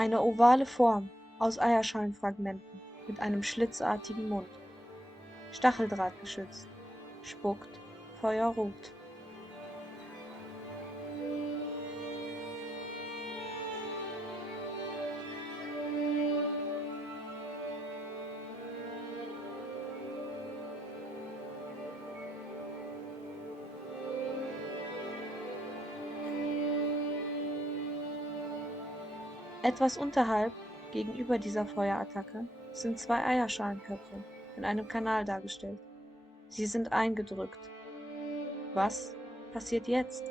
Eine ovale Form aus Eierschalenfragmenten mit einem schlitzartigen Mund. Stacheldraht geschützt. Spuckt feuerrot. Etwas unterhalb, gegenüber dieser Feuerattacke, sind zwei Eierschalenköpfe in einem Kanal dargestellt. Sie sind eingedrückt. Was passiert jetzt?